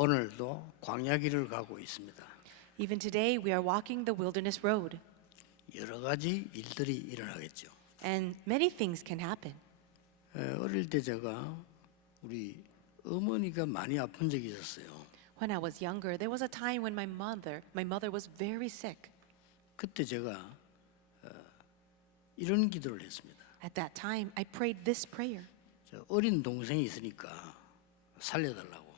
오늘도 광야길을 가고 있습니다. Even today, we are walking the wilderness road, 여러 가지 일들이 일어나겠죠. and many things can happen. 어릴 때 제가 우리 어머니가 많이 아픈 적이 있었어요. When I was younger, there was a time when my mother was very sick. 그때 제가 이런 기도를 했습니다. At that time, I prayed this prayer. 저 어린 동생이 있으니까 살려달라고.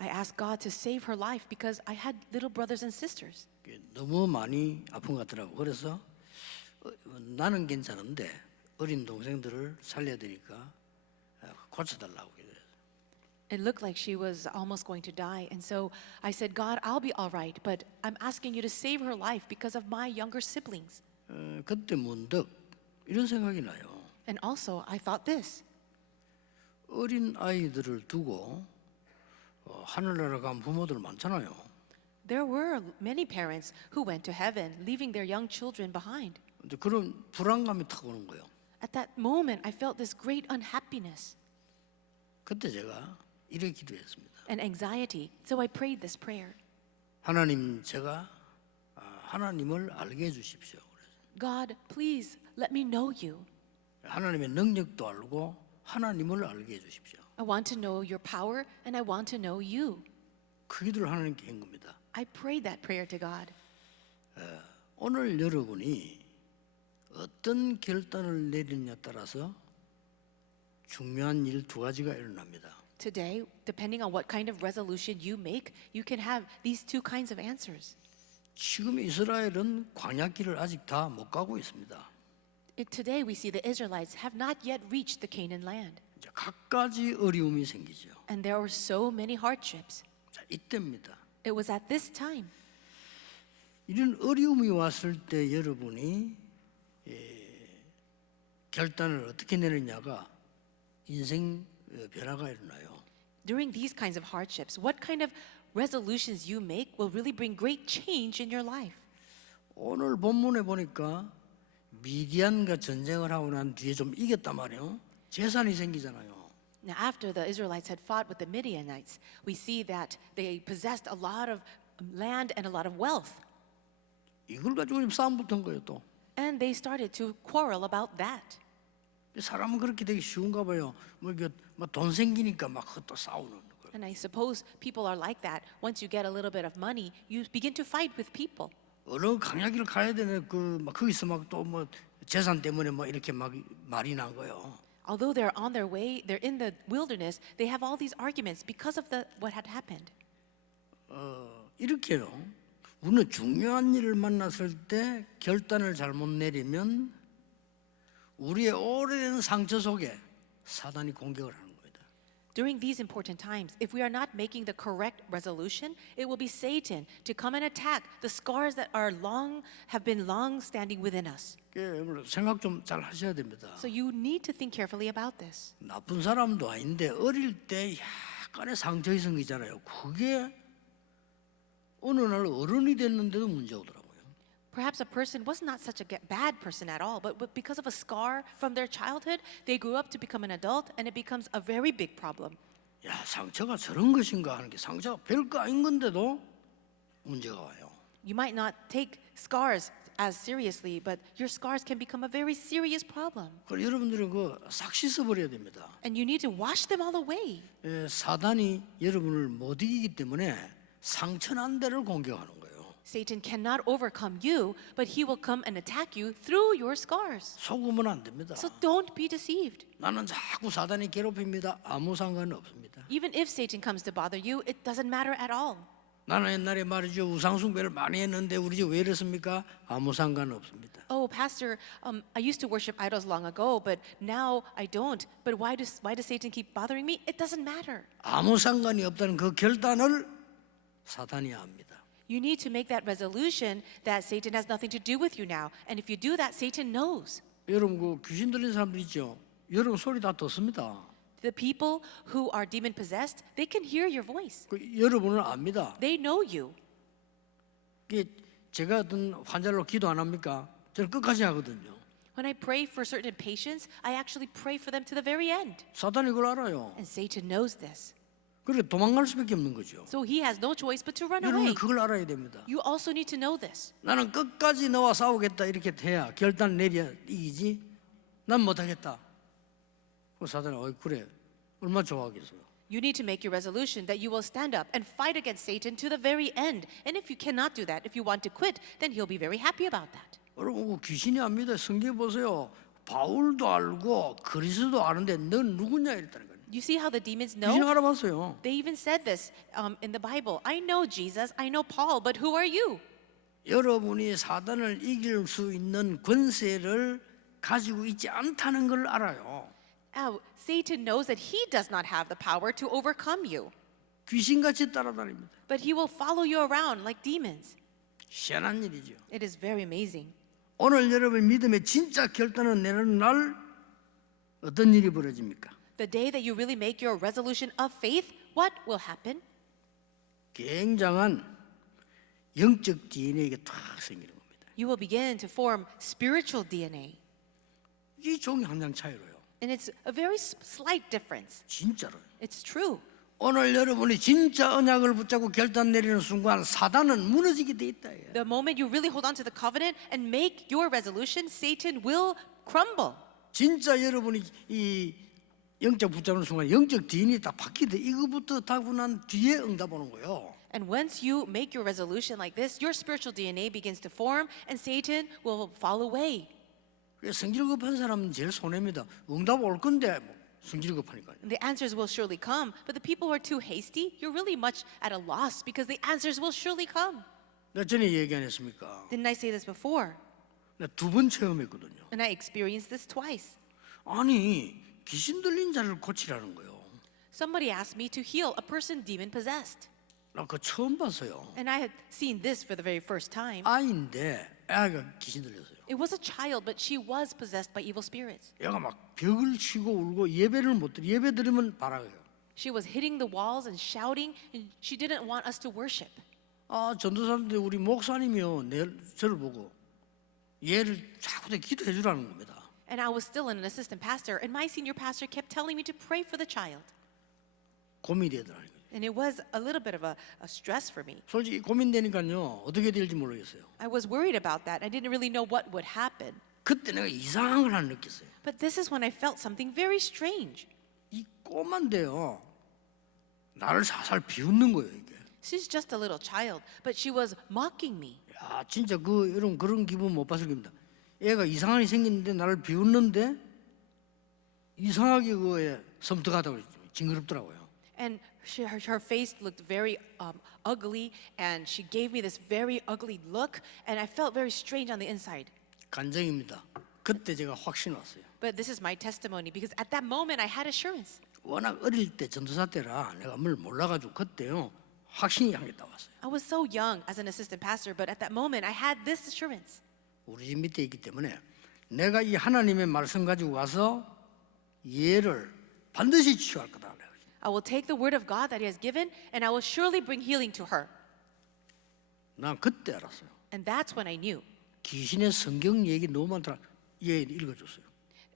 I asked God to save her life because I had little brothers and sisters. 너무 많이 아픈 것 같더라고. 그래서 나는 괜찮은데 어린 동생들을 살려야 되니까 고쳐달라고 그랬어요. It looked like she was almost going to die, and so I said, God, I'll be all right, but I'm asking you to save her life because of my younger siblings. 그때 문득 이런 생각이 나요. And also, I thought this. 어린 아이들을 두고 하늘나라 간 부모들 많잖아요. There were many parents who went to heaven, leaving their young children behind. 근데 그런 불안감이 탁 오는 거예요. At that moment, I felt this great unhappiness 그때 제가 이렇게 기도했습니다. and anxiety, so I prayed this prayer. 하나님, 제가 하나님을 알게 해주십시오. God, please let me know you. 하나님의 능력도 알고 하나님을 알게 해주십시오. I want to know your power and I want to know you. 그 기도를 하나님께 한 겁니다. I prayed that prayer to God. 오늘 여러분이 어떤 결단을 내리느냐에 따라서 중요한 일 두 가지가 일어납니다. Today, depending on what kind of resolution you make, you can have these two kinds of answers. 지금 이스라엘은 광야길을 아직 다 못 가고 있습니다. Today, we see the Israelites have not yet reached the Canaan land, 이제 각가지 어려움이 생기죠. and there were so many hardships. 자, 이때입니다. It was at this time. 이런 어려움이 왔을 때 여러분이 결단을 어떻게 내느냐가 인생 변화가 일어나요. During these kinds of hardships, what kind of resolutions you make will really bring great change in your life. 오늘 본문에 보니까 미디안과 전쟁을 하고 난 뒤에 좀 이겼단 말이에요. 재산이 생기잖아요. Now, after the Israelites had fought with the Midianites, we see that they possessed a lot of land and a lot of wealth. 이걸 가지고 지금 싸움 붙은 거예요 또. And they started to quarrel about that. 사람은 그렇게 되기 쉬운가 봐요. 돈 생기니까 막 또 싸우는 거예요. And I suppose people are like that. Once you get a little bit of money, you begin to fight with people. 어느 강야길을 가야 되네. 막 거기서 막 또 재산 때문에 이렇게 막 말이 난 거예요. Although they're on their way, they're in the wilderness, they have all these arguments because of what had happened. 이렇게요. 우리는 중요한 일을 만났을 때 결단을 잘못 내리면 우리의 오래된 상처 속에 사단이 공격을 하는 겁니다. During these important times, if we are not making the correct resolution, it will be Satan to come and attack the scars that have been long standing within us. 생각 좀 잘 하셔야 됩니다. So you need to think carefully about this. 나쁜 사람도 아닌데 어릴 때 약간의 상처가 생기잖아요. 그게 어느 날 어른이 됐는데도 문제 오더라고요. Perhaps a person was not such a bad person at all, but because of a scar from their childhood, they grew up to become an adult and it becomes a very big problem. 야, 상처가 저런 것인가 하는 게 상처가 별거 아닌 건데도 문제가 와요. You might not take scars as seriously, but your scars can become a very serious problem. 그래서 여러분들은 싹 씻어버려야 됩니다. And you need to wash them all away. 사단이 여러분을 못 이기기 때문에 상처난 데를 공격하는 거예요. Satan cannot overcome you, but he will come and attack you through your scars. 속으면 안 됩니다. So don't be deceived. 나는 자꾸 사단이 괴롭힙니다. 아무 상관 없습니다. Even if Satan comes to bother you, it doesn't matter at all. 나는 옛날에 말이죠. 우상숭배를 많이 했는데 우리 집 왜 이렇습니까? 아무 상관 없습니다. Oh, Pastor, I used to worship idols long ago, but now I don't. But why does Satan keep bothering me? It doesn't matter. 아무 상관이 없다는 그 결단을 사단이 압니다. You need to make that resolution that Satan has nothing to do with you now. And if you do that, Satan knows. 여러분 귀신 들린 사람들 있죠. 여러분 소리 다 듣습니다. The people who are demon possessed, they can hear your voice. 여러분은 압니다. They know you. 제가 어떤 환자로 기도 안 합니까? 저는 끝까지 하거든요. When I pray for certain patients, I actually pray for them to the very end. 사단이 그걸 알아요. And Satan knows this. 그렇게 도망갈 수밖에 없는 거죠. So he has no choice but to run 여러분이 away. 그걸 알아야 됩니다. You also need to know this. 나는 끝까지 너와 싸우겠다 이렇게 돼야 결단 내려 이기지. 난 못하겠다. 그 사단이 그래 얼마 좋아하겠어요. You need to make your resolution that you will stand up and fight against Satan to the very end. And if you cannot do that, if you want to quit, then he'll be very happy about that. 여러분 귀신이 압니다. 성경 보세요. 바울도 알고 그리스도 아는데 넌 누구냐 이랬다는 거예요. You see how the demons 귀신 know? 알아봤어요. They even said this in the Bible. I know Jesus, I know Paul, but who are you? 여러분이 사단을 이길 수 있는 권세를 가지고 있지 않다는 걸 알아요. Satan knows that he does not have the power to overcome you, 귀신같이 따라다닙니다. but he will follow you around like demons. 희한한 일이죠. It is very amazing. 오늘 여러분 믿음의 진짜 결단을 내는 날 어떤 일이 벌어집니까? The day that you really make your resolution of faith, what will happen? 굉장한 영적 DNA가 탁 생기는 겁니다. You will begin to form spiritual DNA. 이 종이 한 장 차이로요. And it's a very slight difference. 진짜로요. It's true. 오늘 여러분이 진짜 언약을 붙잡고 결단 내리는 순간 사단은 무너지게 돼 있다. The moment you really hold on to the covenant and make your resolution, Satan will crumble. 진짜 여러분이 이 영적 붙잡는 순간 영적 DNA 딱 바뀌대. 이거부터 타고 난 뒤에 응답 오는 거예요. And once you make your resolution like this, your spiritual DNA begins to form and Satan will fall away. 성질 급한 사람은 제일 손해입니다. 응답 올 건데 뭐 성질 급하니까요. And the answers will surely come, but the people who are too hasty, you're really much at a loss because the answers will surely come. 나 전에 얘기 안 했습니까? Didn't I say this before? 나 두 번 체험했거든요. And I experienced this twice. 아니 귀신 들린 자를 고치라는 거요. Somebody asked me to heal a person demon possessed. 나 그거 처음 봤어요. And I had seen this for the very first time. 아이인데 애가 귀신 들렸어요. It was a child, but she was possessed by evil spirits. 얘가 막 벽을 치고 울고 예배를 못 드려. 예배 드리면 바라요. She was hitting the walls and shouting, and she didn't want us to worship. 아 전도사인데 우리 목사님이요. 저를 보고 얘를 자꾸 기도해 주라는 겁니다. And I was still an assistant pastor, and my senior pastor kept telling me to pray for the child. 고민이 되더라는 거예요. And it was a little bit of a stress for me. 솔직히 고민되니까요. 어떻게 될지 모르겠어요. I was worried about that. I didn't really know what would happen. 그때 내가 이상한 걸 하나 느꼈어요. But this is when I felt something very strange. 이 꼬만데요. 나를 살살 비웃는 거예요, 이게. She's just a little child, but she was mocking me. 야, 진짜 여러분 그런 기분 못 봤을 겁니다. 애가 이상하게 생겼는데 나를 비웃는데 이상하게 그거에 섬뜩하다고 징그럽더라고요. And her face looked very ugly, and she gave me this very ugly look, and I felt very strange on the inside. 간증입니다. 그때 제가 확신 왔어요. But this is my testimony because at that moment I had assurance. 워낙 어릴 때 전도사 때라 내가 뭘 몰라가지고 그때요 확신이 한 개 나왔어요. I was so young as an assistant pastor, but at that moment I had this assurance. 우리 집 밑에 있기 때문에 내가 이 하나님의 말씀 가지고 가서 얘를 반드시 치유할 거다. I will take the word of God that He has given, and I will surely bring healing to her. 난 그때 알았어요. And that's when I knew. 귀신의 성경 얘기 너무 많더라. 얘 읽어줬어요.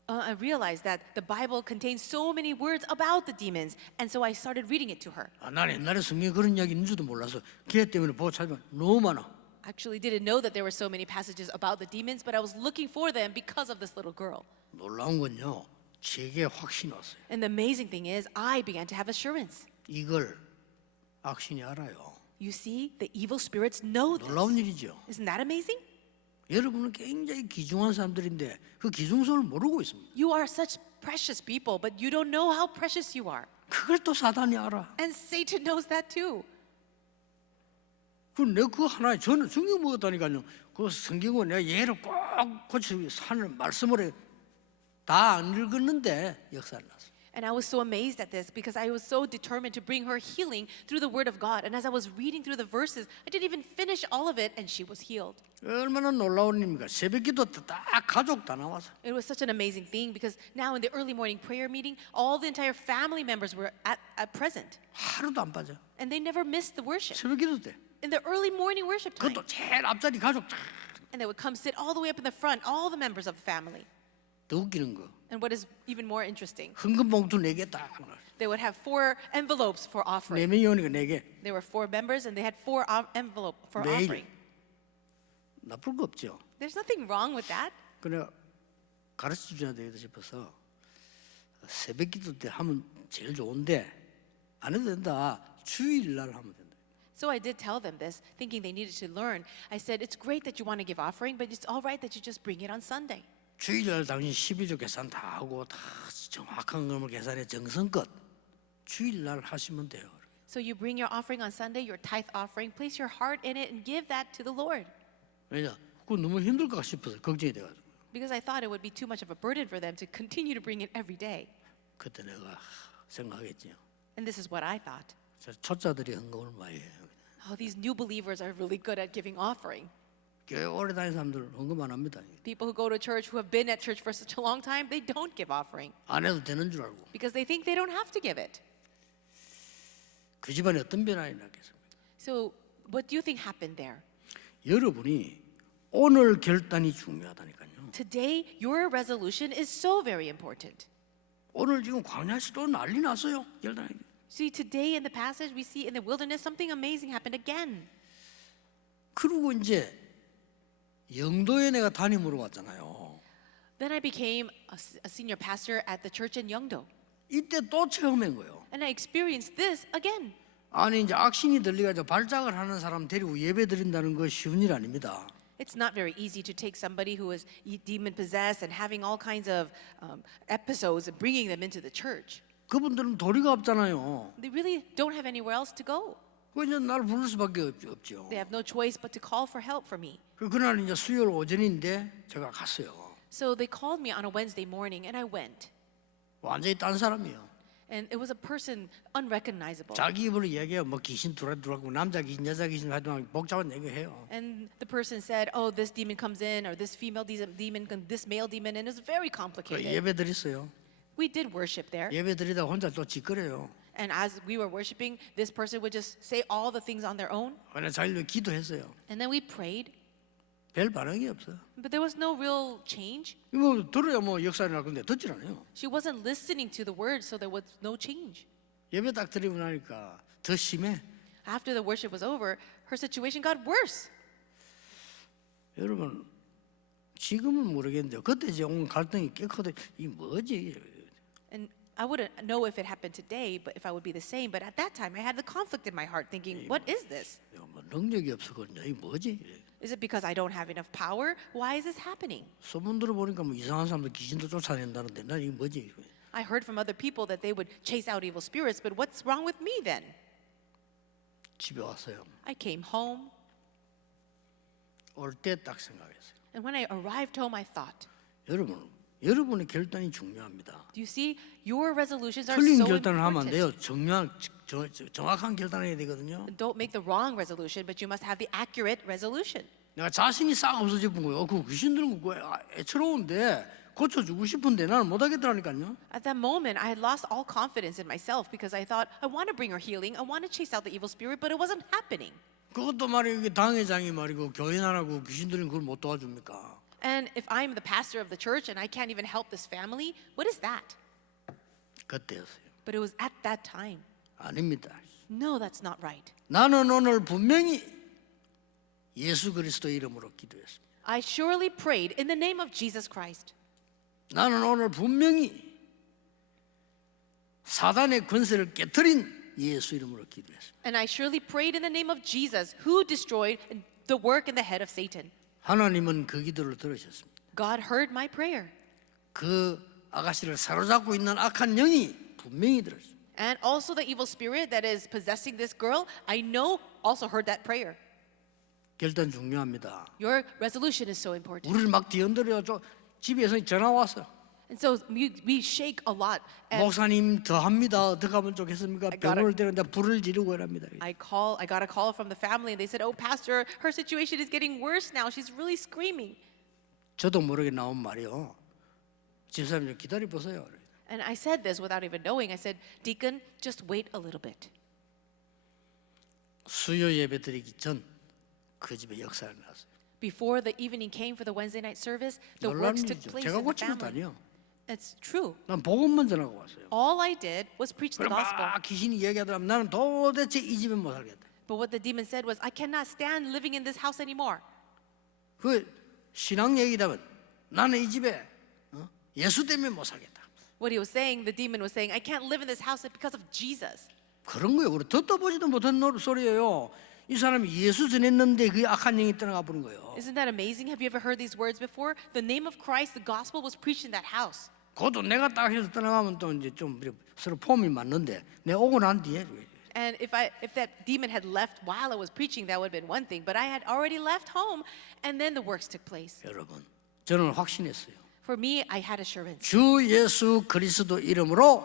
I realized that the Bible contains so many words about the demons, and so I started reading it to her. 아, 난 옛날에 성경에 그런 이야기 있는 줄도 몰라서 걔 때문에 보고 찾으면 너무 많아. Actually didn't know that there were so many passages about the demons, but I was looking for them because of this little girl. 놀라운 건요. 제게 확신이 왔어요. And the amazing thing is, I began to have assurance. 이걸 악신이 알아요. You see, the evil spirits know this. 놀라운 일이죠. Isn't that amazing? 여러분은 굉장히 귀중한 사람들인데 그 귀중성을 모르고 있습니다. You are such precious people, but you don't know how precious you are. 그걸 또 사단이 알아. And Satan knows that too. 내가 그 하나에 저는 성경 먹었다니까요. 그 성경은 내가 얘를 꼭 고치기 하는 말씀을 다 안 읽었는데 역사를 났어요. And I was so amazed at this because I was so determined to bring her healing through the word of God. And as I was reading through the verses, I didn't even finish all of it, and she was healed. 얼마나 놀라운 일입니까? 새벽기도 때 딱 가족 다 나와서. It was such an amazing thing because now in the early morning prayer meeting, all the entire family members were at present. 하루도 안 빠져. And they never missed the worship. 새벽기도 때. In the early morning worship time. 그것도 제일 앞자리 가족 다 And they would come sit all the way up in the front, all the members of the family. 더 웃기는 거. And what is even more interesting, 헌금 봉투 4개 딱. they would have 4 envelopes for offering. 4명이 오니까 4개. There were 4 members and they had 4 envelope for 매일. offering. 나쁠 거 없죠. There's nothing wrong with that. 그래 가르쳐 줘야 되겠다 싶어서 새벽 기도 때 하면 제일 좋은데 안 해도 된다. 주일날 하면 된다. So I did tell them this, thinking they needed to learn. I said, it's great that you want to give offering, but it's all right that you just bring it on Sunday. 주일날 당신 12조 계산 다 하고 다 정확한 금을 계산해 정성껏 주일날 하시면 돼요. So you bring your offering on Sunday, your tithe offering, place your heart in it and give that to the Lord. 왜냐? 그거 너무 힘들까 싶어서 걱정이 돼가지고 Because I thought it would be too much of a burden for them to continue to bring it every day. 그때 내가 생각했지요. And this is what I thought. 저 초짜들이 헌금을 많이 해요. Oh, these new believers are really good at giving offering. 교회 오래 다니는 사람들 헌금 안 합니다. People who go to church, who have been at church for such a long time, they don't give offering 안 해도 되는 줄 알고 because they think they don't have to give it. 그 집안에 어떤 변화가 났겠습니까? So what do you think happened there? 여러분이 오늘 결단이 중요하다니까요. Today, your resolution is so very important. 오늘 지금 광야에서 또 난리 났어요. 결단이. See, today in the passage, we see in the wilderness something amazing happened again. 그리고 이제 영도에 내가 담임으로 왔잖아요. Then I became a senior pastor at the church in Yeongdo. 이때 또 체험한 거예요. And I experienced this again. 아니 이제 악신이 들려가지고 발작을 하는 사람 데리고 예배 드린다는 거 쉬운 일 아닙니다. It's not very easy to take somebody who is demon possessed and having all kinds of episodes and bringing them into the church. 그분들은 도리가 없잖아요. They really don't have anywhere else to go. 그냥 날 부를 수밖에 없죠. They have no choice but to call for help for me. 그날 이제 수요일 오전인데 제가 갔어요. So they called me on a Wednesday morning and I went. 완전히 딴 사람이에요. And it was a person unrecognizable. 자기 입으로 얘기해요. 뭐 귀신 들어왔고 남자 귀신, 여자 귀신 하여튼 복잡한 얘기해요. And the person said, "Oh, this demon comes in, or this female demon, this male demon," and it's very 그 complicated. 예배 드렸어요. We did worship there, 예배 드리다 혼자 또 짓거려요. and as we were worshiping, this person would just say all the things on their own, 그냥 자기도 기도했어요. and then we prayed, 별 반응이 없어. but there was no real change. 뭐 들어야 뭐 역사를 할 건데 듣질 않아요. She wasn't listening to the word, so there was no change. 예배 딱 드리고 나니까 더 심해. After the worship was over, her situation got worse. 여러분 지금은 모르겠는데 그때 이제 온 갈등이 꽤 커도 이 뭐지? And I wouldn't know if it happened today, but if I would be the same. But at that time, I had the conflict in my heart, thinking, "What is this? 뭐 능력이 없어 그런지 이 뭐지? Is it because I don't have enough power? Why is this happening?" 소문 들어보니까 뭐 이상한 사람들 귀신도 쫓아낸다는데 난 이게 뭐지? I heard from other people that they would chase out evil spirits, but what's wrong with me then? 집에 왔어요. I came home, 올 때 딱 생각했어요. and when I arrived home, I thought, 여러분의 결단이 중요합니다. do you see? Your resolutions are 틀린 so 결단을 하면 안 important. 돼요. 정확한 결단을 해야 되거든요. Don't make the wrong resolution, but you must have the accurate resolution. 내가 자신이 싹 없어져본 거예요. 그 귀신들은 그거 애처로운데 고쳐주고 싶은데 나는 못하겠더라니까요. At that moment, I had lost all confidence in myself because I thought, I want to bring her healing, I want to chase out the evil spirit, but it wasn't happening. 그것도 말이에요. 이게 당회장이 말이고 교회 나라고 귀신들은 그걸 못 도와줍니까? And if I'm the pastor of the church and I can't even help this family, what is that? 그때였어요. But it was at that time. 아닙니다. No, that's not right. 나는 오늘 분명히 예수 그리스도 이름으로 기도했습니다. I surely prayed in the name of Jesus Christ. 나는 오늘 분명히 사단의 권세를 깨뜨린 예수 이름으로 기도했습니다. And I surely prayed in the name of Jesus, who destroyed the work in the head of Satan. 하나님은 그 기도를 들으셨습니다. God heard my prayer. 그 아가씨를 사로잡고 있는 악한 영이 분명히 들었습니다. And also the evil spirit that is possessing this girl, I know also heard that prayer. 결단 중요합니다. Your resolution is so important. 우리를 막 뒤흔들어요. 집에서 전화 왔어. And so we shake a lot. And 목사님 더 합니다. 어떻게 하면 좋겠습니까? 병원을 데려다 불을 지르고 이랍니다. I got a call from the family and they said, "Oh, pastor, her situation is getting worse now. She's really screaming." 저도 모르게 나온 말이요. 집사님 좀 기다려 보세요. And I said this without even knowing. I said, "Deacon, just wait a little bit." 수요 예배 드리기 전 그 집에 역사가 났어요. Before the evening came for the Wednesday night service, the 놀라운 works took 일이죠. place 제가 in the 고친 것도 family. 아니에요. It's true. 난 복음만 전하고 왔어요. All I did was preach the 그럼 gospel. 막 귀신이 얘기하더라면 나는 도대체 이 집에 못 살겠다. But what the demon said was, I cannot stand living in this house anymore. 그 신앙 얘기라면 나는 이 집에 예수 때문에 못 살겠다. What he was saying, the demon was saying, I can't live in this house because of Jesus. 그런 거예요. 우리 듣도 보지도 못한 소리예요. 이 사람이 예수 전했는데 그 악한 영이 떠나가 버린 거예요. Isn't that amazing? Have you ever heard these words before? The name of Christ, the gospel was preached in that house. 그것도 내가 딱 해서 떠나가면 또 이제 좀 서로 폼이 맞는데 내가 오고 난 뒤에 And if that demon had left while I was preaching, that would have been one thing. But I had already left home, and then the works took place. 여러분 저는 확신했어요. For me, I had assurance. 주 예수 그리스도 이름으로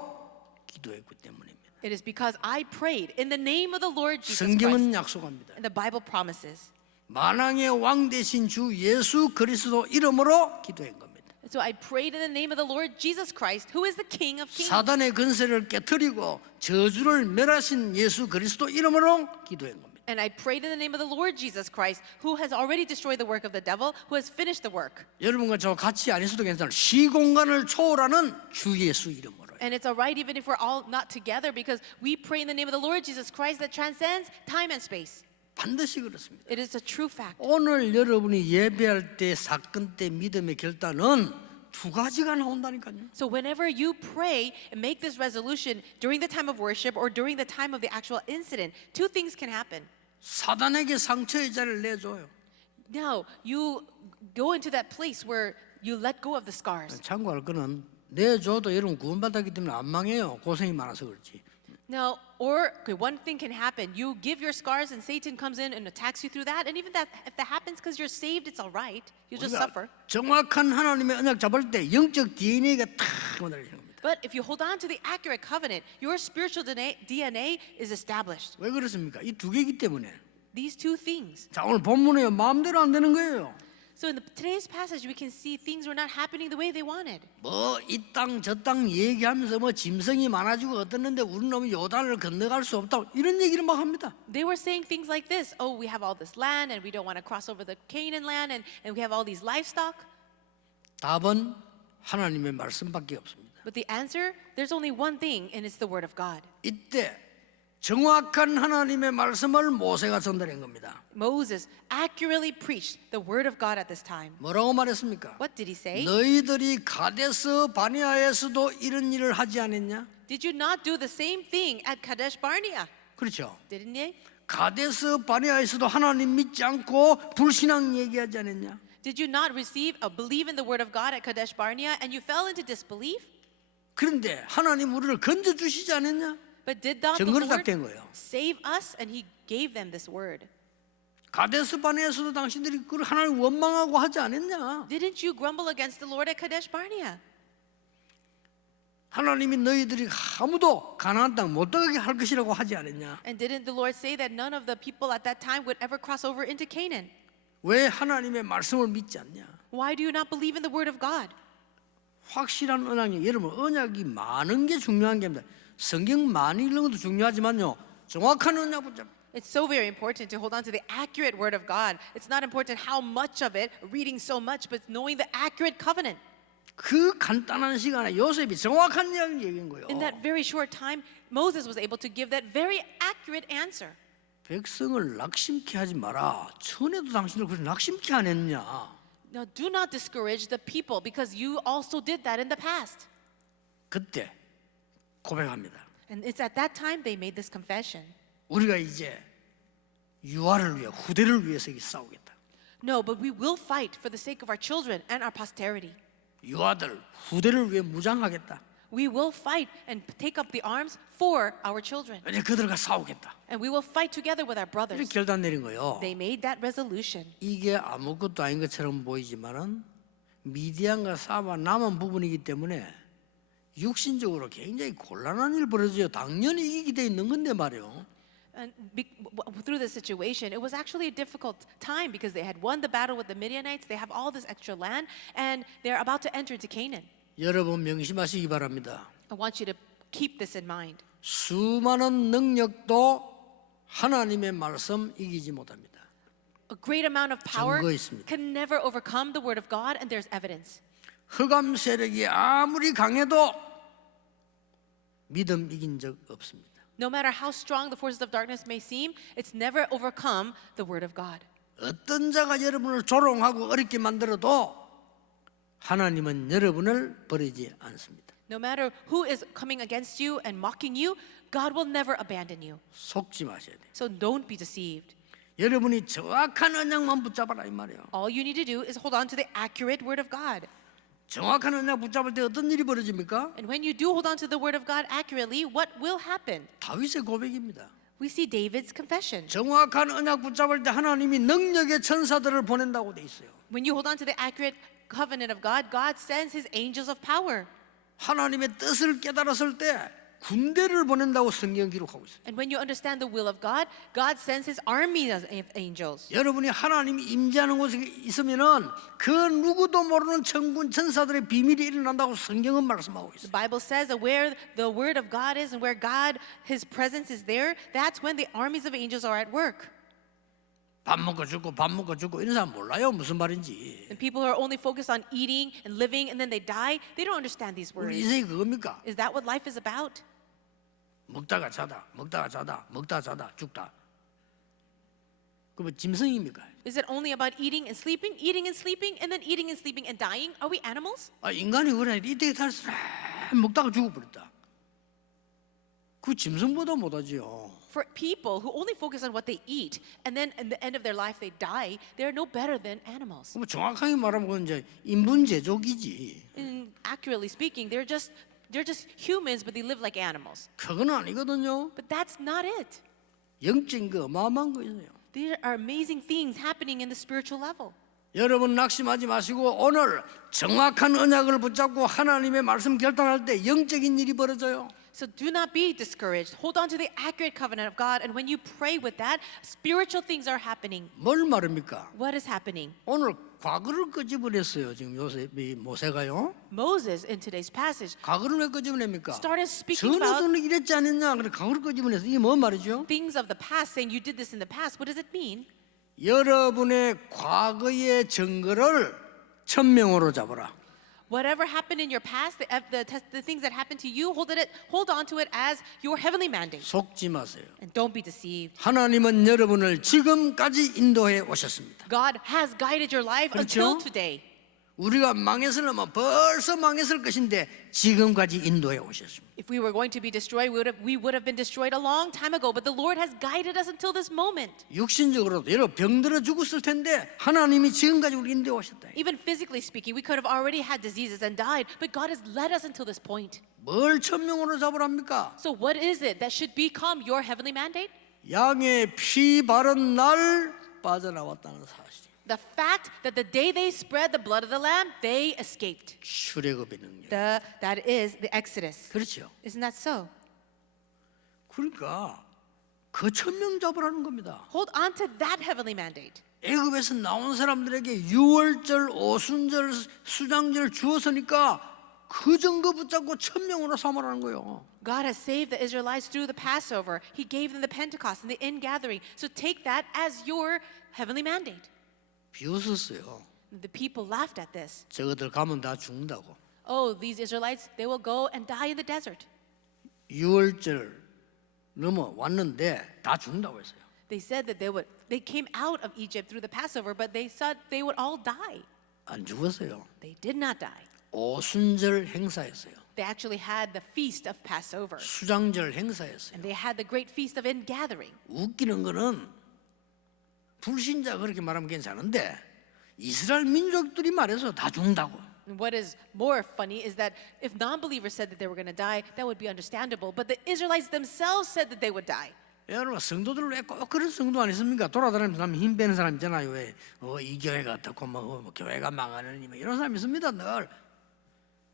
기도했기 때문입니다. It is because I prayed in the name of the Lord Jesus 성경은 Christ. 약속합니다. And the Bible promises. 만왕의 왕 되신 주 예수 그리스도 이름으로 기도한 겁니다. So I prayed in the name of the Lord Jesus Christ, who is the King of Kings. 사단의 근세를 깨뜨리고 저주를 멸하신 예수 그리스도 이름으로 기도한 겁니다. And I prayed in the name of the Lord Jesus Christ, who has already destroyed the work of the devil, who has finished the work. 여러분과 저 같이 안 있어도 괜찮아요. 시공간을 초월하는 주 예수 이름으로. And it's all right even if we're all not together, because we pray in the name of the Lord Jesus Christ that transcends time and space. 반드시 그렇습니다. It is a true fact. 오늘 여러분이 예배할 때 사건 때 믿음의 결단은 두 가지가 나온다니까요. So whenever you pray and make this resolution during the time of worship or during the time of the actual incident, two things can happen. 사단에게 상처의 자리를 내줘요. Now, you go into that place where you let go of the scars. 참고할 거는 내줘도 여러분 구원받았기 때문에 안 망해요. 고생이 많아서 그렇지. Now, or one thing can happen. You give your scars and Satan comes in and attacks you through that. And even that, if that happens because you're saved, it's all right. You just 우리가 suffer. 정확한 하나님의 언약 잡을 때 영적 DNA가 탁 만들어지는 겁니다. But if you hold on to the accurate covenant, your spiritual DNA is established. 왜 그렇습니까? 이 두 개이기 때문에. These two things. 자, 오늘 본문에 마음대로 안 되는 거예요. So in today's passage, we can see things were not happening the way they wanted. 뭐 이 땅 저 땅 얘기하면서 뭐 짐승이 많아지고 어떻는데 우리는 너무 요단을 건너갈 수 없다 이런 얘기를 막 합니다. They were saying things like this: oh, we have all this land and we don't want to cross over the Canaan land, and we have all these livestock. 답은 하나님의 말씀밖에 없습니다. But the answer, there's only one thing, and it's the word of God. 이때 정확한 하나님의 말씀을 모세가 전달한 겁니다. Moses accurately preached the word of God at this time. 뭐라고 말했습니까? What did he say? 너희들이 가데스 바네아에서도 이런 일을 하지 않았냐? Did you not do the same thing at Kadesh Barnea? 그렇죠. Didn't you? 가데스 바네아에서도 하나님 믿지 않고 불신앙 얘기하지 않았냐? Did you not believe in the word of God at Kadesh Barnea, and you fell into disbelief? 그런데 하나님 우리를 건져 주시지 않았냐? But did not the 증거를 딱 Lord 댄 거예요. save us? And he gave them this word. 가데스 바네아에서도 당신들이 그걸 하나님 원망하고 하지 않았냐? Didn't you grumble against the Lord at Kadesh Barnea? 하나님이 너희들이 아무도 가나안 땅 못 들어가게 할 것이라고 하지 않았냐? And didn't the Lord say that none of the people at that time would ever cross over into Canaan? 왜 하나님의 말씀을 믿지 않냐? Why do you not believe in the word of God? 확실한 언약이 여러분 언약이 많은 게 중요한 게 아닙니다. 성경 많이 읽는 것도 중요하지만요. 정확한 언약 붙잡. It's so very important to hold on to the accurate word of God. It's not important how much of it, reading so much, but knowing the accurate covenant. 그 간단한 시간에 요셉이 정확한 이야기를 얘기한 거예요. In that very short time, Moses was able to give that very accurate answer. 백성을 낙심케 하지 마라. 전에도 당신들 그렇게 낙심케 안 했냐? Now, do not discourage the people because you also did that in the past. 그때 고백합니다. And it's at that time they made this confession. 우리가 이제 유아를 위해 후대를 위해서 싸우겠다. No, but we will fight for the sake of our children and our posterity. 유아들 후대를 위해 무장하겠다. We will fight and take up the arms for our children. 이제 그들과 싸우겠다. And we will fight together with our brothers. 이렇게 결단 내린 거예요. They made that resolution. 이게 아무것도 아닌 것처럼 보이지만은 미디안과 싸워 남은 부분이기 때문에 육신적으로 굉장히 곤란한 일 벌어져요. 당연히 이기게 돼 있는 건데 말이요. And through this situation, it was actually a difficult time because they had won the battle with the Midianites. They have all this extra land, and they're about to enter into Canaan. 여러분 명심하시기 바랍니다. I want you to keep this in mind. 수많은 능력도 하나님의 말씀 이기지 못합니다. A great amount of power 증거 있습니다. can never overcome the word of God, and there's evidence. 흑암 세력이 아무리 강해도 믿음 이긴 적 없습니다. No matter how strong the forces of darkness may seem, it's never overcome the word of God. 어떤 자가 여러분을 조롱하고 어렵게 만들어도 하나님은 여러분을 버리지 않습니다. No matter who is coming against you and mocking you, God will never abandon you. 속지 마셔야 돼요. So don't be deceived. 여러분이 정확한 언약만 붙잡아라 이 말이에요. All you need to do is hold on to the accurate word of God. 정확한 언약 붙잡을 때 어떤 일이 벌어집니까? And when you do hold on to the word of God accurately, what will happen? 다윗의 고백입니다. We see David's confession. 정확한 언약 붙잡을 때 하나님이 능력의 천사들을 보낸다고 돼 있어요. When you hold on to the accurate covenant of God, God sends his angels of power. 하나님의 뜻을 깨달았을 때 군대를 보낸다고 성경 기록하고 있어요. And when you understand the will of God, God sends his army of angels. 여러분이 하나님이 임재하는 곳에 있으면은 그 누구도 모르는 천군 천사들의 비밀이 일어난다고 성경은 말씀하고 The 있어요. Bible says that where the word of God is and where God, his presence is there, that's when the armies of angels are at work. 밥 먹고 죽고 이런 사람 몰라요 무슨 말인지. And people who are only focused on eating and living and then they die, they don't understand these 우리 words. 인생이 그겁니까? Is that what life is about? 먹다가 자다 죽다. 그럼 짐승입니까? Is it only about eating and sleeping, and then eating and sleeping and dying? Are we animals? 아, 인간이 그래 이때에 살수 먹다가 죽어버렸다. 그 짐승보다 못하지요. For people who only focus on what they eat and then at the end of their life they die, they're no better than animals. 그럼 정확하게 말하면 그건 이제 인분제족이지. And accurately speaking, they're just humans, but they live like animals. 그건 아니거든요. But that's not it. 영적인 거 어마어마한 거 있어요. There are amazing things happening in the spiritual level. 여러분 낙심하지 마시고 오늘 정확한 언약을 붙잡고 하나님의 말씀 결단할 때 영적인 일이 벌어져요. So do not be discouraged. Hold on to the accurate covenant of God, and when you pray with that, spiritual things are happening. 뭘 말합니까? What is happening? 오늘 과거를 끄집어냈어요. 지금 요새 모세가요. Moses in today's passage 과거를 왜 끄집어냅니까? started speaking about 전에도 이랬지 않았냐? 그래 과거를 끄집어내서 이게 뭔 말이죠? things of the past, saying you did this in the past. What does it mean? 여러분의 과거의 증거를 천명으로 잡아라. Whatever happened in your past, the things that happened to you, hold on to it as your heavenly mandate. 속지 마세요. And don't be deceived. 하나님은 여러분을 지금까지 인도해 오셨습니다. God has guided your life 그렇죠? until today. 우리가 망했으면 벌써 망했을 것인데 지금까지 인도해 오셨습니다. If we were going to be destroyed, we would have been destroyed a long time ago. But the Lord has guided us until this moment. 육신적으로도 여러 병들어 죽었을 텐데 하나님이 지금까지 우리 인도해 오셨다. Even physically speaking, we could have already had diseases and died. But God has led us until this point. 뭘 천명으로 잡으랍니까? So what is it that should become your heavenly mandate? 양의 피 바른 날 빠져나왔다는 사실. The fact that the day they spread the blood of the lamb, they escaped. 출애굽의 능력. That is the Exodus. 그렇죠. Isn't that so? 그러니까 그 천명 잡으라는 겁니다. Hold on to that heavenly mandate. 애굽에서 나온 사람들에게 유월절, 오순절, 수장절 주었으니까 그 증거 붙잡고 천명으로 삼으라는 거예요. God has saved the Israelites through the Passover. He gave them the Pentecost and the ingathering. So take that as your heavenly mandate. 비웃었어요. The people laughed at this. 저것들 가면 다 죽는다고. Oh, these Israelites, they will go and die in the desert. 유월절 넘어왔는데 다 죽는다고 했어요. They said that they came out of Egypt through the Passover, but they said they would all die. 안 죽었어요. They did not die. 오순절 행사했어요. They actually had the feast of Passover. 수장절 행사했어요. And they had the great feast of ingathering. 웃기는 거는 불신자 그렇게 말하면 괜찮은데 이스라엘 민족들이 말해서 다 죽는다고. And what is more funny is that if non-believers said that they were going to die, that would be understandable. But the Israelites themselves said that they would die. 여러분 성도들 왜 꼭 그런 성도 안 있습니까? 돌아다니면서 남힘 빼는 사람 있잖아요. 왜 이 교회가 어떻고 뭐 교회가 망하느니 뭐 이런 사람 있습니다. 늘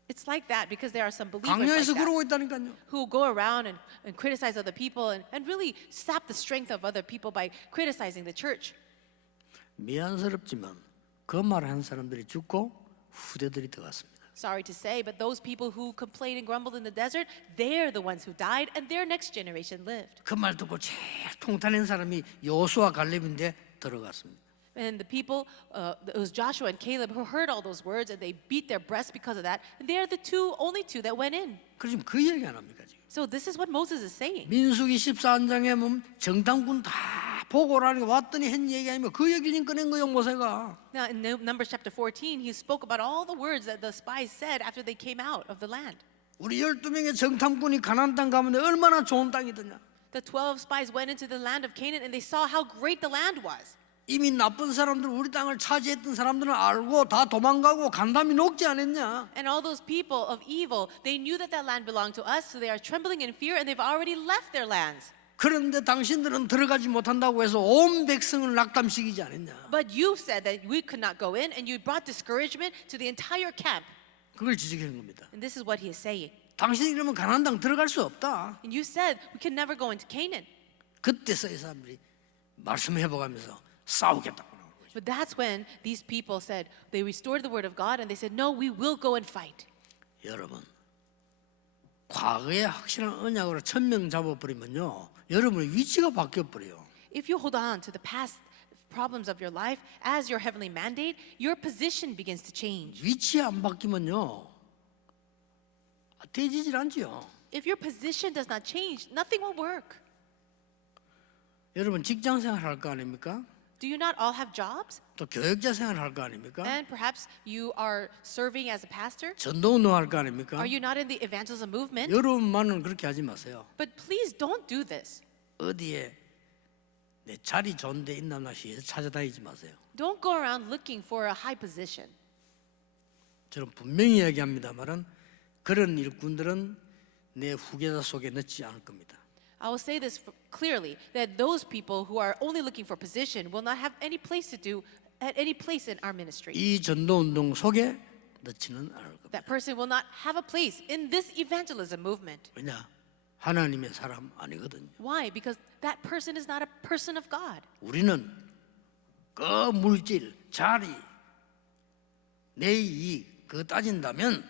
It's like that because there are some believers 강요해서 like that 그러고 있다니까요. who go around and criticize other people and really sap the strength of other people by criticizing the church. 미안스럽지만 그 말한 사람들이 죽고 후대들이 들어갔습니다. Sorry to say, but those people who complained and grumbled in the desert, they're the ones who died and their next generation lived. 그 말 듣고 제일 통탄한 사람이 여호수아 갈렙인데 들어갔습니다. And the people, it was Joshua and Caleb who heard all those words and they beat their breasts because of that. And they are the only two that went in. 그럼 그 얘기 안 합니까 지금? So this is what Moses is saying. 민수기 14장에 보면 정탐꾼 다 보고 오라니까 왔더니 했 얘기 아니면 그 얘기를 꺼낸 거예요 모세가. Now in Numbers chapter 14, he spoke about all the words that the spies said after they came out of the land. 우리 12명의 정탐꾼이 가나안 땅 가면 얼마나 좋은 땅이더냐. The 12 spies went into the land of Canaan and they saw how great the land was. 이미 나쁜 사람들 우리 땅을 차지했던 사람들은 알고 다 도망가고 간담이 녹지 않았냐. And all those people of evil, they knew that that land belonged to us, so they are trembling in fear and they've already left their lands. 그런데 당신들은 들어가지 못한다고 해서 온 백성을 낙담시키지 않았냐. But you said that we could not go in and you brought discouragement to the entire camp. 그걸 지적하는 겁니다. And this is what he is saying. 당신이 그러면 가나안 땅 들어갈 수 없다. And you said we can never go into Canaan. 그때서 이 사람들이 말씀해보가면서 싸우겠다고 나오는 거죠. But that's when these people said, they restored the word of God and they said, no, we will go and fight. 여러분, 과거에 확실한 언약으로 천명 잡아버리면요, 여러분의 위치가 바뀌어버려요. If you hold on to the past problems of your life as your heavenly mandate, your position begins to change. 위치 안 바뀌면요, 되지질 않지요. If your position does not change, nothing will work. 여러분 직장 생활 할 거 아닙니까? Do you not all have jobs? 또 교육자 생활 할 거 아닙니까? And perhaps you are serving as a pastor? 전도운동 할 거 아닙니까? Are you not in the evangelism movement? 여러분만은 그렇게 하지 마세요. But please don't do this. 어디에 내 자리 좋은 데 있나 마시 찾아다니지 마세요. Don't go around looking for a high position. 저는 분명히 이야기합니다만은 그런 일꾼들은 내 후계자 속에 넣지 않을 겁니다. I will say this clearly, that those people who are only looking for position will not have any place to do at any place in our ministry. 이 전도운동 속에 넣지는 않을 겁니다. That person will not have a place in this evangelism movement. 왜냐? 하나님의 사람 아니거든요. Why? Because that person is not a person of God. 우리는 그 물질, 자리, 내 이익 그거 따진다면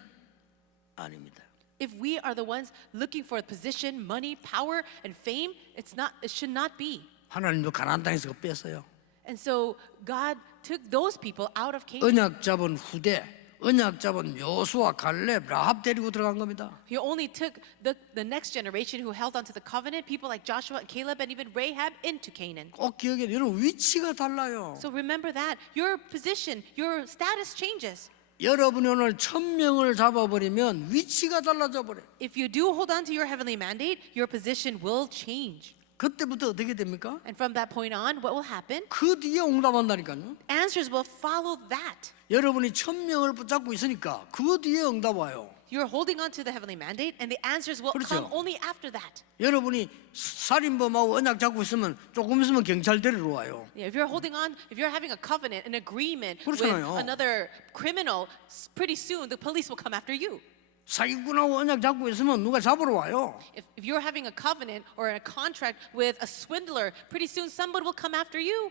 아닙니다. If we are the ones looking for position, money, power, and fame, it should not be. 하나님도 가나안 땅에서 그거 뺐어요. And so God took those people out of Canaan. 언약 잡은 후대, 언약 잡은 여수와 갈렙, 라합 데리고 들어간 겁니다. He only took the next generation who held onto the covenant, people like Joshua and Caleb and even Rahab into Canaan. 꼭 기억해, 여러분 위치가 달라요. So remember that your position, your status changes. 여러분이 오늘 1000명을 잡아버리면 위치가 달라져 버려요. If you do hold on to your heavenly mandate, your position will change. 그때부터 어떻게 됩니까? And from that point on, what will happen? 그 뒤에 응답한다니까요. Answers will follow that. 여러분이 1000명을 붙잡고 있으니까 그 뒤에 응답 와요. You're holding on to the heavenly mandate, and the answers will 그렇죠. come only after that. 여러분이 살인범하고 언약 잡고 있으면 조금 있으면 경찰 데리러 와요. Yeah, if you're holding on, if you're having a covenant, an agreement with 그렇잖아요. another criminal, pretty soon the police will come after you. 사기꾼하고 언약 잡고 있으면 누가 잡으러 와요. If you're having a covenant or a contract with a swindler, pretty soon somebody will come after you.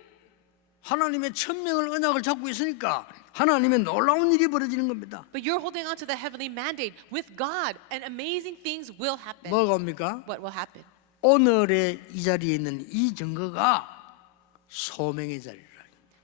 하나님의 1000명을 언약을 잡고 있으니까 하나님의 놀라운 일이 벌어지는 겁니다. But you're holding on to the heavenly mandate with God, and amazing things will happen. 뭐가 옵니까? What will happen? 오늘의 이 자리에 있는 이 증거가 소명의 자리라.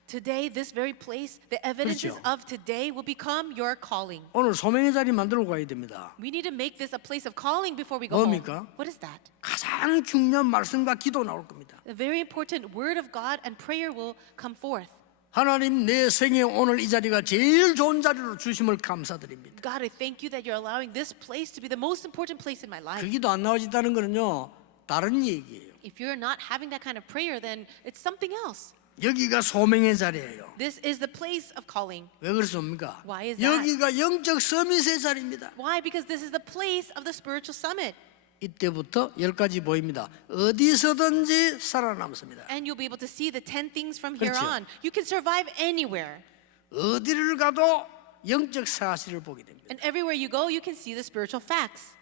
Today, this very place, the evidences 그렇죠. of today will become your calling. 오늘 소명의 자리 만들어 가야 됩니다. We need to make this a place of calling before we go 뭡니까? home. What is that? 가장 중요한 말씀과 기도 나올 겁니다. A very important word of God and prayer will come forth. 하나님 내 생에 오늘 이 자리가 제일 좋은 자리로 주심을 감사드립니다. God, I thank you that you're allowing this place to be the most important place in my life. 그 기도 안 나와진다는 거는요 다른 얘기예요. If you're not having that kind of prayer, then it's something else. 여기가 소명의 자리예요. This is the place of calling. 왜 그렇습니까? Why is that? 여기가 영적 서밋의 자리입니다. Why? Because this is the place of the spiritual summit. 이때부터 10가지 보입니다. 어디서든지 살아남습니다. And you'll be able to see the 10 things from here 그렇죠. on. You can survive anywhere. 어디를 가도 영적 사실을 보게 됩니다. And everywhere you go, you can see the spiritual facts.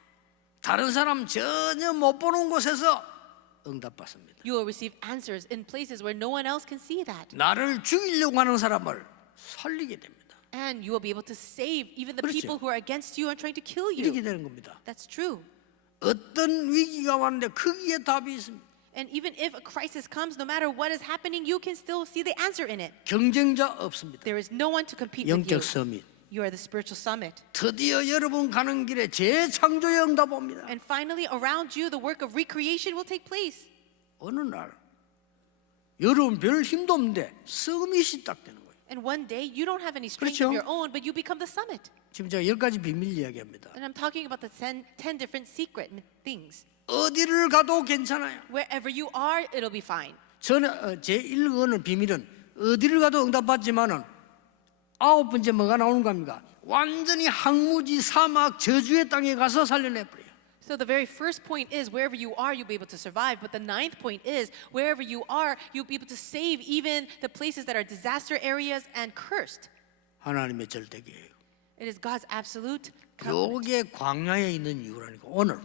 다른 사람 전혀 못 보는 곳에서 응답받습니다. You will receive answers in places where no one else can see that. 나를 죽이려고 하는 사람을 살리게 됩니다. And you will be able to save even the 그렇죠. people who are against you and trying to kill 이렇게 you. 되는 겁니다. That's true. 어떤 위기가 왔는데 거기에 답이 있습니다. And even if a crisis comes, no matter what is happening, you can still see the answer in it. 경쟁자 없습니다. There is no one to compete with 영적 you. 서밋. You are the spiritual summit. 드디어 여러분 가는 길에 재창조의 응답 옵니다. And finally, around you, the work of recreation will take place. 어느 날 여러분 별 힘도 없는데 서밋이 딱 되는 거예요. And one day, you don't have any strength 그렇죠. of your own, but you become the summit. 지금 제가 10가지 비밀 이야기합니다. And I'm talking about the 10 different secret things. 어디를 가도 괜찮아요. Wherever you are, it'll be fine. 저는 제 1권의 비밀은 어디를 가도 응답받지만은 9번째 뭐가 나오는 겁니까? 완전히 항무지 사막 저주의 땅에 가서 살려내버려요. So the very first point is wherever you are, you'll be able to survive. But the ninth point is wherever you are, you'll be able to save even the places that are disaster areas and cursed. 하나님의 절대계예요. It is God's absolute covenant. 요게 광야에 있는 이유라니까 오늘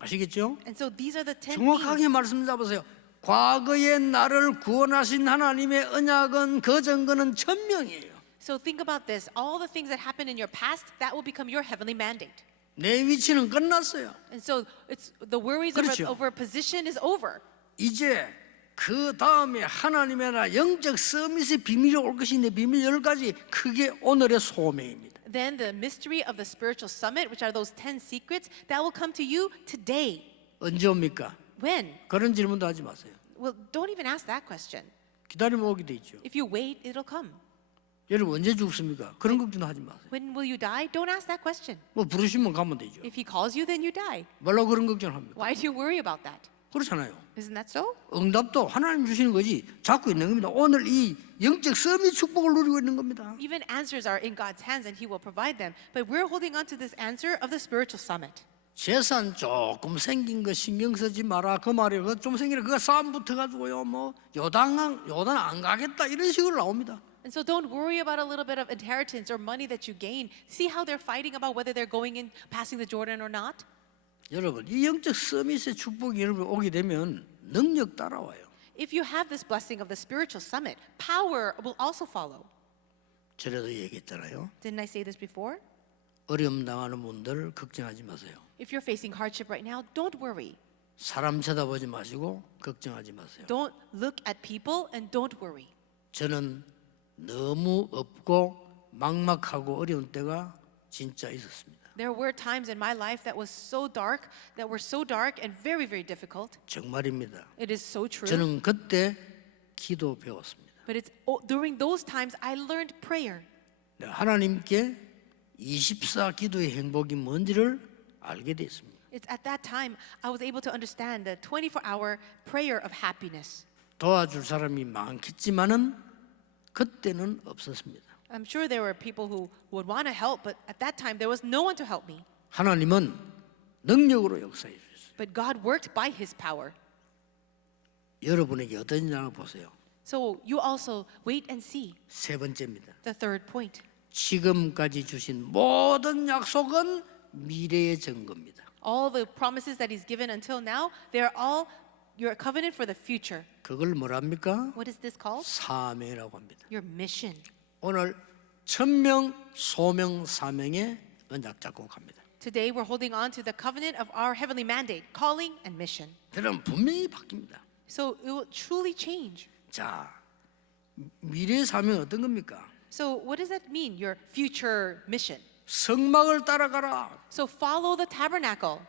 아시겠죠? And so these are the 10 정확하게 things. 말씀 잡으세요. 과거에 나를 구원하신 하나님의 언약은 그 증거는 천명이에요. So think about this. All the things that happened in your past, that will become your heavenly mandate. 내 위치는 끝났어요. And so it's the worries 그렇죠. over a position is over. 이제 그 다음에 하나님의 나라 영적 서밋의 비밀이 올 것인데 비밀 10가지 그게 오늘의 소명입니다. Then the mystery of the spiritual summit, which are those 10 secrets, that will come to you today. 언제 옵니까? When? 그런 질문도 하지 마세요. Well, don't even ask that question. 기다리면 오게 돼 있죠. If you wait, it'll come. 여러분 언제 죽습니까? 그런 걱정도 하지 마세요. When will you die? Don't ask that question. 뭐 부르시면 가면 되죠. If he calls you, then you die. 뭘로 그런 걱정합니까? Why do you worry about that? 그렇잖아요. Isn't that so? 응답도 하나님 주시는 거지 잡고 있는 겁니다. 오늘 이 영적 서밋 축복을 누리고 있는 겁니다. Even answers are in God's hands and he will provide them. But we're holding on to this answer of the spiritual summit. 재산 조금 생긴 거 신경 쓰지 마라 그 말이에요. 그거 좀 생기면 그거 싸움 붙어가지고요. 뭐 요단 안 가겠다 이런 식으로 나옵니다. And so don't worry about a little bit of inheritance or money that you gain. See how they're fighting about whether they're going in, passing the Jordan or not. 여러분 이 영적 서밋의 축복이 여러분 오게 되면 능력 따라와요. If you have this blessing of the spiritual summit, power will also follow. 전에도 얘기했잖아요. Didn't I say this before? 어려움 당하는 분들 걱정하지 마세요. If you're facing hardship right now, don't worry. 사람 쳐다보지 마시고 걱정하지 마세요. Don't look at people and don't worry. 저는 너무 없고 막막하고 어려운 때가 진짜 있었습니다. There were times in my life that were so dark and very, very difficult. 정말입니다. It is so true. 저는 그때 기도 배웠습니다. But it's during those times I learned prayer. 하나님께 24 기도의 행복이 뭔지를 알게 됐습니다. It's at that time I was able to understand the 24-hour prayer of happiness. 도와줄 사람이 많겠지만은 그때는 없었습니다. I'm sure there were people who would want to help, but at that time there was no one to help me. 하나님은 능력으로 역사해 주셨어요. But God worked by His power. 여러분에게 어떠냐고 보세요. So you also wait and see. 세 번째입니다. The third point. 지금까지 주신 모든 약속은 미래의 증거입니다. All the promises that He's given until now, they're all your covenant for the future. 그걸 뭐랍니까? What is this called? 사명이라고 합니다. Your mission. 오늘 천명, 소명, 사명의 언약 잡고 갑니다. Today we're holding on to the covenant of our heavenly mandate, calling and mission. 여러분 분명히 바뀝니다. So it will truly change. 자, 미래의 사명은 어떤 겁니까? So what does that mean, your future mission? 성막을 따라가라. So follow the tabernacle,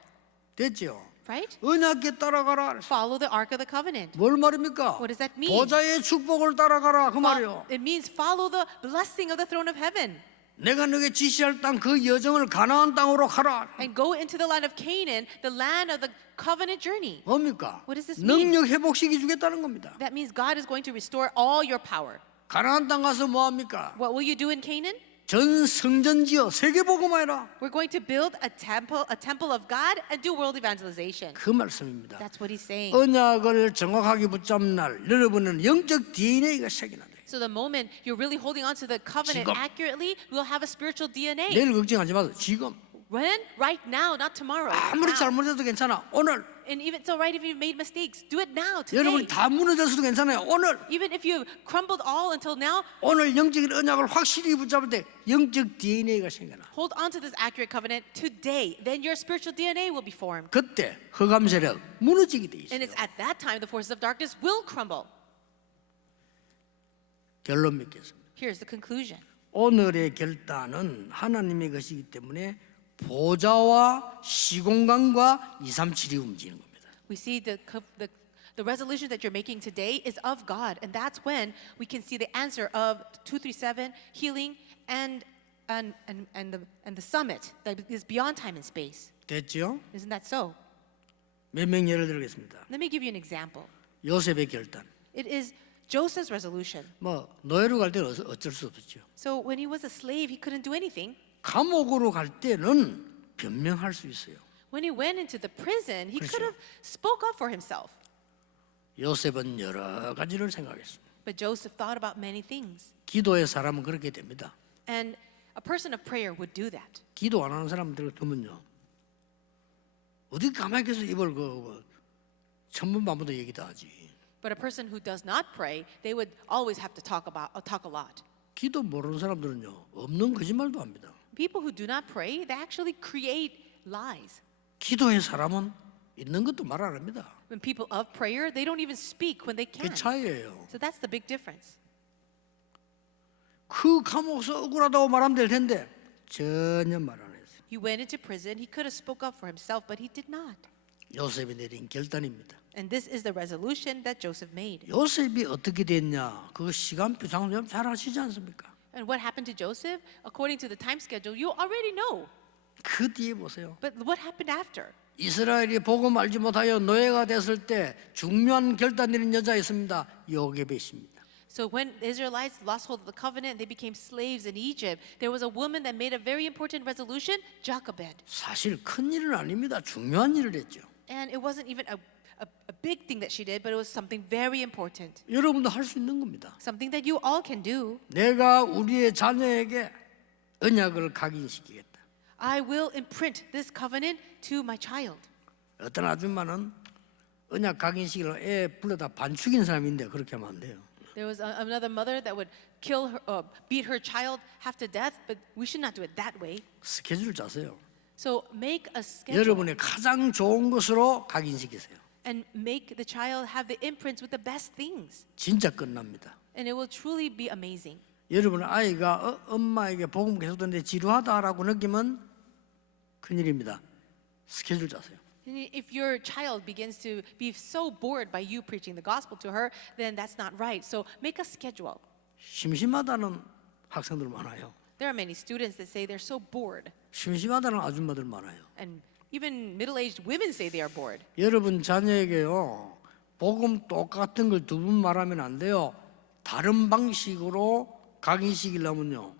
됐죠? right? 언약궤 따라가라. Follow the ark of the covenant. 뭘 말입니까? What does that mean? 보좌의 축복을 따라가라 그 말이요. It means follow the blessing of the throne of heaven 내가 너에게 지시할 땅 그 여정을 가나안 땅으로 가라. and go into the land of Canaan, the land of the covenant journey. 뭡니까? What does this mean? 능력 회복시켜 주겠다는 겁니다. That means God is going to restore all your power. 가나안 땅 가서 뭐 합니까? What will you do in Canaan? 전 성전 지어 세계 복음화해라. We're going to build a temple of God and do world evangelization. 그 말씀입니다. That's what he's saying. 언약을 정확하게 붙잡는 날 여러분은 영적 DNA가 생겨난다. So the moment you're really holding on to the covenant 지금. accurately, we'll have a spiritual DNA. 내일 걱정하지 마세요. 지금 When? Right now, not tomorrow. 아무리 Now. 잘못해도 괜찮아. 오늘 And even it's all right if you made mistakes. Do it now, today. 여러분이 다 무너졌어도 괜찮아요. 오늘 Even if you crumbled all until now, 오늘 영적인 언약을 확실히 붙잡을 때 영적 DNA가 생겨나. hold on to this accurate covenant today. Then your spiritual DNA will be formed. 그때 흑암 세력 무너지게 돼 And 있어요. it's at that time the forces of darkness will crumble. 결론 맺겠습니다. Here's the conclusion. 오늘의 결단은 하나님의 것이기 때문에 보좌와 시공간과 237이 움직이는 겁니다. We see the resolution that you're making today is of God, and that's when we can see the answer of 237 healing and the summit that is beyond time and space. 됐죠? Isn't that so? 몇 명 예를 들겠습니다. Let me give you an example. 요셉의 결단. It is Joseph's resolution. 뭐 노예로 갈 때는 어쩔 수 없었죠. So when he was a slave, he couldn't do anything. 감옥으로 갈 때는 변명할 수 있어요. When he went into the prison, he 그렇죠. could have spoke up for himself. 요셉은 여러 가지를 생각했습니다. But Joseph thought about many things. 기도의 사람은 그렇게 됩니다. And a person of prayer would do that. 기도 안 하는 사람들 보면요, 어디 가만히 있어서 입을 천문반부도 얘기도 하지. But a person who does not pray, they would always have to talk a lot. 기도 모르는 사람들은요, 없는 거짓말도 합니다. People who do not pray, they actually create lies. 기도의 사람은 있는 것도 말 안 합니다. When people of prayer, they don't even speak when they 그게 can. 차이예요. So that's the big difference. 그 감옥에서 억울하다고 말하면 될 텐데 전혀 말 안 했어요. He went into prison. He could have spoke up for himself, but he did not. 요셉이 내린 결단입니다. And this is the resolution that Joseph made. 요셉이 어떻게 됐냐? 그 시간표 장점 잘 아시지 않습니까? And what happened to Joseph? According to the time schedule, you already know. 그 뒤에 보세요. But what happened after? 이스라엘이 복음 알지 못하여 노예가 됐을 때 중요한 결단 내린 여자 있습니다. 요게벳입니다. So when the Israelites lost hold of the covenant, they became slaves in Egypt. There was a woman that made a very important resolution, Jochebed. 사실 큰 일은 아닙니다. 중요한 일을 했죠. And it wasn't even a big thing that she did, but it was something very important. 여러분도 할 수 있는 겁니다. Something that you all can do. 내가 우리의 자녀에게 언약을 각인시키겠다. I will imprint this covenant to my child. 어떤 아줌마는 언약 각인시키려고 애 불러다 반 죽인 사람인데 그렇게 하면 안 돼요. There was another mother that would kill her, beat her child half to death, but we should not do it that way. 스케줄 짜세요. So make a schedule 여러분의 가장 좋은 것으로 각인시키세요. and make the child have the imprints with the best things. 진짜 끝납니다. And it will truly be amazing. 여러분 아이가 엄마에게 복음 계속 듣는데 지루하다라고 느끼면 큰일입니다. 스케줄 짜세요. And if your child begins to be so bored by you preaching the gospel to her, then that's not right. So make a schedule. 심심하다는 학생들 많아요. There are many students that say they're so bored. 심심하다는 아줌마들 많아요. And even middle-aged women say they are bored. 여러분 자녀에게요, 복음 똑같은 걸 두 번 말하면 안 돼요. 다른 방식으로 각인시키려면요,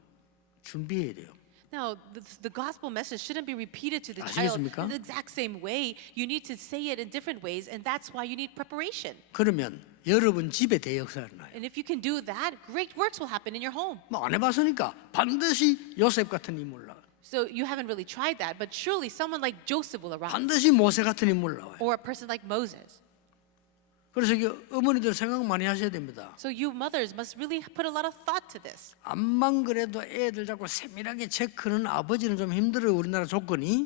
준비해야 돼요. Now, the gospel message shouldn't be repeated to the child 아시겠습니까? in the exact same way. You need to say it in different ways, and that's why you need preparation. 그러면 여러분 집에 대역사가 나요. And if you can do that, great works will happen in your home. 뭐 안 해봤으니까 반드시 요셉 같은 인물 나와요. So you haven't really tried that, but surely someone like Joseph will arise, 반드시 모세 같은 인물 나와요. or a person like Moses. 그래서 어머니들 생각 많이 하셔야 됩니다. So you mothers must really put a lot of thought to this. 암만 그래도 애들 자꾸 세밀하게 체크는 아버지는 좀 힘들어요. 우리나라 조건이.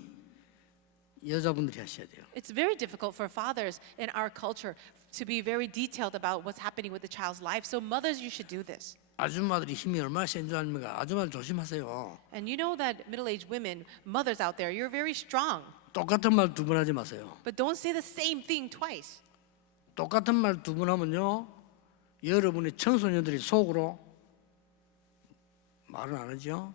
여자분들이 하셔야 돼요. It's very difficult for fathers in our culture to be very detailed about what's happening with the child's life. So mothers, you should do this. 아줌마들이 힘이 얼마나 센 줄 아닙니까? 아줌마들 조심하세요. And you know that middle-aged women, mothers out there, you're very strong. 똑같은 말 두 번 하지 마세요. But don't say the same thing twice. 똑같은 말 두 번 하면요, 여러분의 청소년들이 속으로 말은 안 하죠.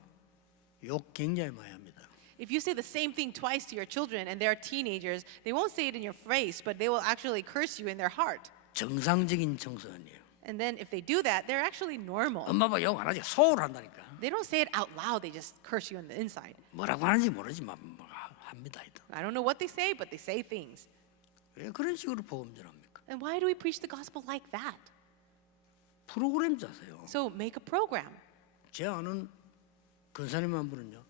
욕 굉장히 많이 합니다. If you say the same thing twice to your children and they're teenagers, they won't say it in your face, but they will actually curse you in their heart. 정상적인 청소년이에요. And then if they do that, they're actually normal. 엄마 아빠 욕 안 하지. 속으로 한다니까. They don't say it out loud, they just curse you on the inside. 뭐라고 하는지 모르지만 합니다. I don't know what they say, but they say things. 왜 그런 식으로 복음 전합니까? And why do we preach the gospel like that? 프로그램 짜세요. So make a program. 제 아는 근사님 한 분은요,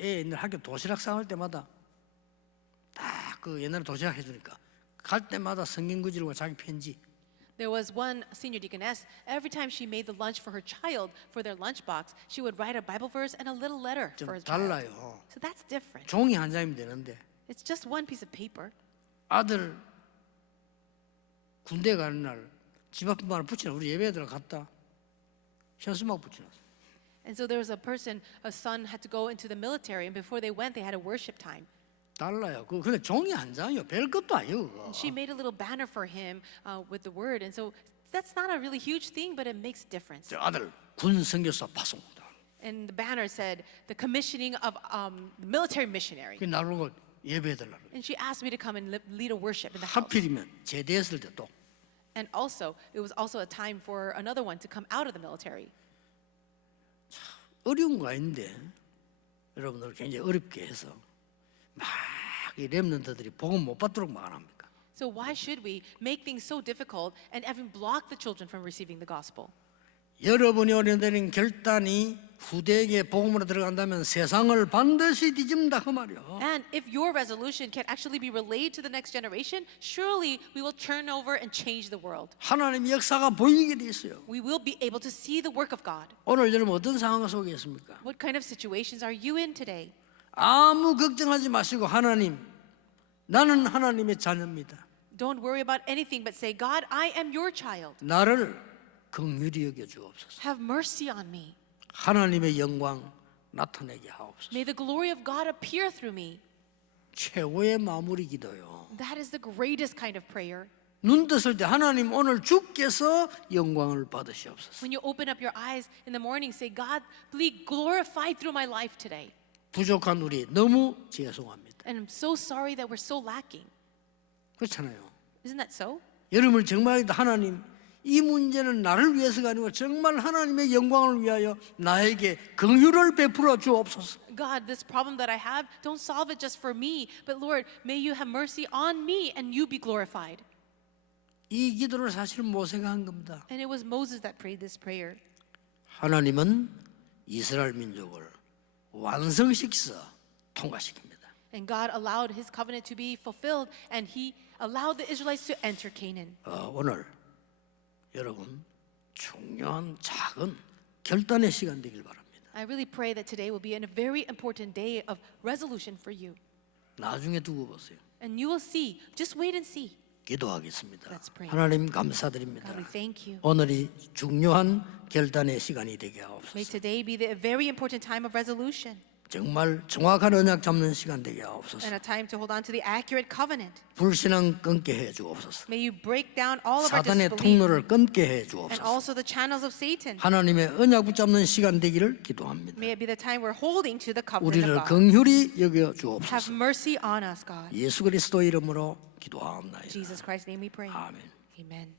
애 옛날 학교 도시락 싸올 때마다 딱 그 옛날에 도시락 해주니까 갈 때마다 성경 구절과 자기 편지. There was one senior deaconess, every time she made the lunch for her child for their lunchbox, she would write a Bible verse and a little letter 좀 for her child. 달라요. So that's different. 종이 한 장이면 되는데 It's just one piece of paper. 아들 군대 가는 날 집 앞만 붙이나 우리 예배들 갔다 현수막 붙여놨어. And so there was a son had to go into the military, and before they went, they had a worship time. 달라요. 근데 종이 한 장이요. 별 것도 아니에요. 그거. And she made a little banner for him with the word. And so that's not a really huge thing, but it makes a difference. 저 아들 군 선교사 파송. And the banner said, the commissioning of the military missionary. 그 나보고 예배해달라고. And she asked me to come and lead a worship in the house. 하필이면 제대했을 때 또. And also, it was also a time for another one to come out of the military. 어려운 거 아닌데 여러분들 굉장히 어렵게 해서 막 이 렘넌트들이 복음 못 받도록 막 안 합니까? So why should we make things so difficult and even block the children from receiving the gospel? 여러분이 어린애들인 결단이 후대에게 복음으로 들어간다면 세상을 반드시 뒤집는다 그 말이요. And if your resolution can actually be relayed to the next generation, surely we will turn over and change the world. 하나님의 역사가 보이게 돼 있어요. We will be able to see the work of God. 오늘 여러분 어떤 상황 속에 있습니까? What kind of situations are you in today? 아무 걱정하지 마시고 하나님, 나는 하나님의 자녀입니다. Don't worry about anything but say, God, I am your child. 나를 긍휼히 여겨 주옵소서. Have mercy on me. 하나님의 영광 나타내게 하옵소서. May the glory of God appear through me. 최고의 마무리 기도요. That is the greatest kind of prayer. 눈 떴을 때 하나님 오늘 주께서 영광을 받으시옵소서. When you open up your eyes in the morning, say, God, be glorified through my life today. 부족한 우리 너무 죄송합니다. And I'm so sorry that we're so lacking. 그렇잖아요. Isn't that so? 여러분을 정말 하나님 이 문제는 나를 위해서가 아니고 정말 하나님의 영광을 위하여 나에게 긍휼을 베풀어 주옵소서. God, this problem that I have, don't solve it just for me, but Lord, may you have mercy on me and you be glorified. 이 기도를 사실은 모세가 한 겁니다. And it was Moses that prayed this prayer. 하나님은 이스라엘 민족을 완성시켜서 통과시킵니다. And God allowed his covenant to be fulfilled, and he allowed the Israelites to enter Canaan. 오늘 여러분 중요한 작은 결단의 시간 되길 바랍니다. I really pray that today will be a very important day of resolution for you. 나중에 두고 보세요. And you will see, just wait and see. 기도하겠습니다. Let's pray. 하나님 감사드립니다. God, we thank you. 오늘이 중요한 결단의 시간이 되게 May 하옵소서. today be the very important time of resolution 정말 정확한 언약 잡는 시간 되게 하옵소서. and a time to hold on to the accurate covenant. 불신앙 끊게 해 주옵소서. May you break down all of our 사단의 disbelief 통로를 끊게 해 and 주옵소서. also the channels of Satan. 하나님의 언약 붙잡는 시간 되기를 기도합니다. May it be the time we're holding to the covenant 우리를 of God. 긍휼히 여겨 Have 주옵소서. mercy on us, God. 예수 그리스도 이름으로 기도하옵나이다. In Jesus Christ's name we pray. 아멘. Amen.